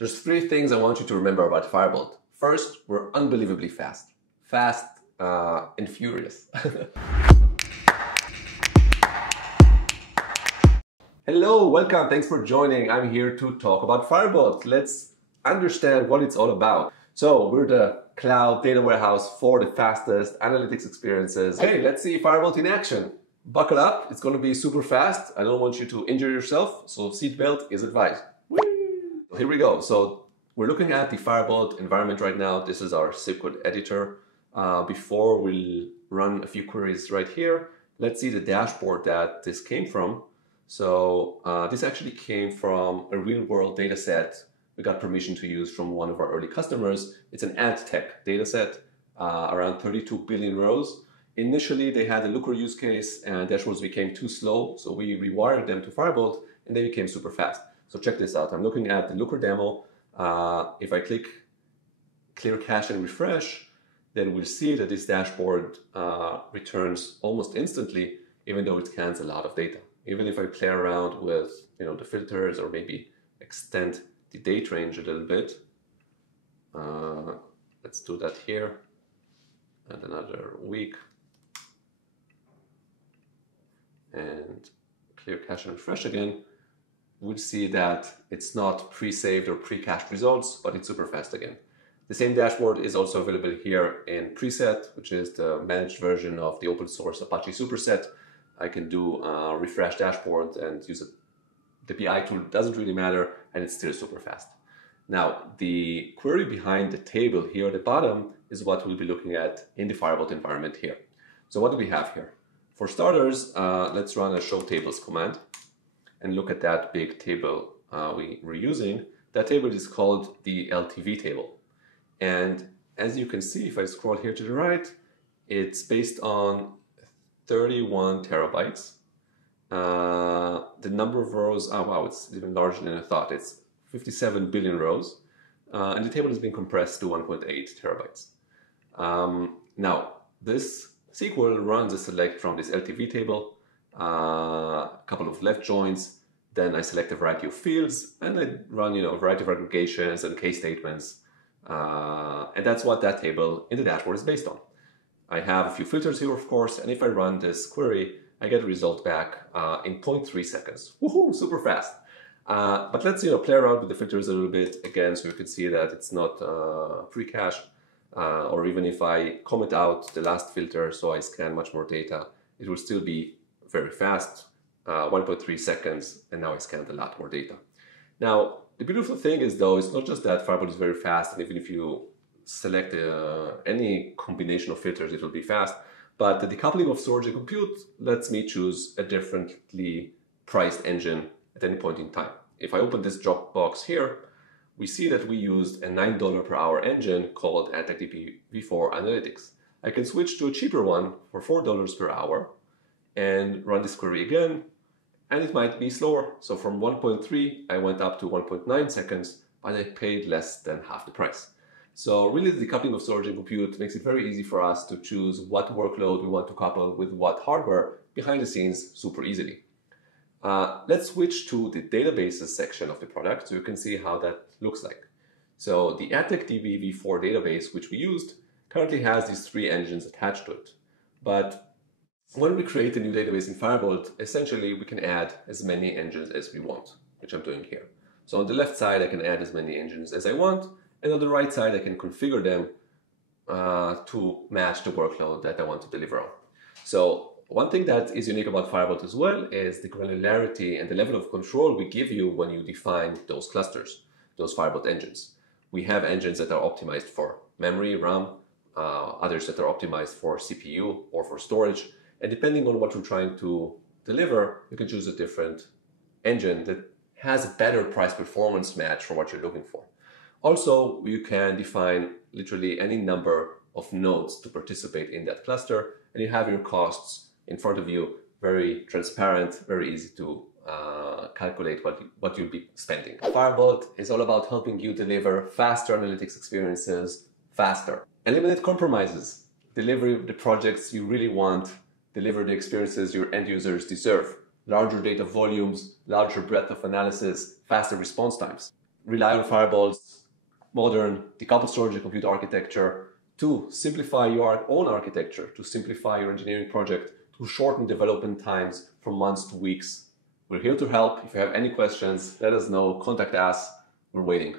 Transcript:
There's three things I want you to remember about Firebolt. First, we're unbelievably fast. Fast and furious. Hello, welcome, thanks for joining. I'm here to talk about Firebolt. Let's understand what it's all about. So, we're the cloud data warehouse for the fastest analytics experiences. Hey, let's see Firebolt in action. Buckle up, it's going to be super fast. I don't want you to injure yourself, so seatbelt is advised. Here we go. So we're looking at the Firebolt environment right now. This is our code editor. Before we'll run a few queries right here, let's see the dashboard that this came from. So this actually came from a real-world data set we got permission to use from one of our early customers. It's an ad tech data set, around 32 billion rows. Initially, they had a Looker use case and dashboards became too slow, so we rewired them to Firebolt and they became super fast. So check this out. I'm looking at the Looker demo. If I click clear cache and refresh, then we'll see that this dashboard returns almost instantly, even though it scans a lot of data. Even if I play around with the filters or maybe extend the date range a little bit. Let's do that here. And another week. And clear cache and refresh again. We'll see that it's not pre-saved or pre-cached results, but it's super fast again. The same dashboard is also available here in preset, which is the managed version of the open source Apache superset. I can do a refresh dashboard and use it. The BI tool doesn't really matter, and it's still super fast. Now, the query behind the table here at the bottom is what we'll be looking at in the Firebolt environment here. So what do we have here? For starters, let's run a show tables command and look at that big table we're using. That table is called the LTV table. And as you can see, if I scroll here to the right, it's based on 31 terabytes. The number of rows, oh wow, it's even larger than I thought. It's 57 billion rows. And the table has been compressed to 1.8 terabytes. Now, this SQL runs a select from this LTV table, a couple of left joins, then I select a variety of fields, and I run a variety of aggregations and case statements. And that's what that table in the dashboard is based on. I have a few filters here, of course, and if I run this query, I get a result back in 0.3 seconds. Woohoo, super fast. But let's play around with the filters a little bit again, so you can see that it's not pre-cached. Or even if I comment out the last filter, so I scan much more data, it will still be very fast, 1.3 seconds, and now I scanned a lot more data. Now, the beautiful thing is though, it's not just that Firebolt is very fast, and even if you select any combination of filters, it will be fast, but the decoupling of storage and compute lets me choose a differently priced engine at any point in time. If I open this drop box here, we see that we used a $9 per hour engine called AdTech v4 Analytics. I can switch to a cheaper one for $4 per hour and run this query again, and it might be slower. So from 1.3, I went up to 1.9 seconds, but I paid less than half the price. So really the decoupling of storage and compute makes it very easy for us to choose what workload we want to couple with what hardware behind the scenes super easily. Let's switch to the databases section of the product so you can see how that looks like. So the AdTech v4 database, which we used, currently has these three engines attached to it. But when we create a new database in Firebolt, essentially we can add as many engines as we want, which I'm doing here. So on the left side, I can add as many engines as I want, and on the right side, I can configure them to match the workload that I want to deliver on. So one thing that is unique about Firebolt as well is the granularity and the level of control we give you when you define those clusters, those Firebolt engines. We have engines that are optimized for memory, RAM, others that are optimized for CPU or for storage. And depending on what you're trying to deliver, you can choose a different engine that has a better price performance match for what you're looking for. Also, you can define literally any number of nodes to participate in that cluster, and you have your costs in front of you, very transparent, very easy to calculate what you'll be spending. Firebolt is all about helping you deliver faster analytics experiences faster. Eliminate compromises. Deliver the projects you really want. Deliver the experiences your end users deserve. Larger data volumes, larger breadth of analysis, faster response times. rely on Firebolt's modern decoupled storage and compute architecture to simplify your own architecture, to simplify your engineering project, to shorten development times from months to weeks. We're here to help. If you have any questions, let us know. Contact us. We're waiting.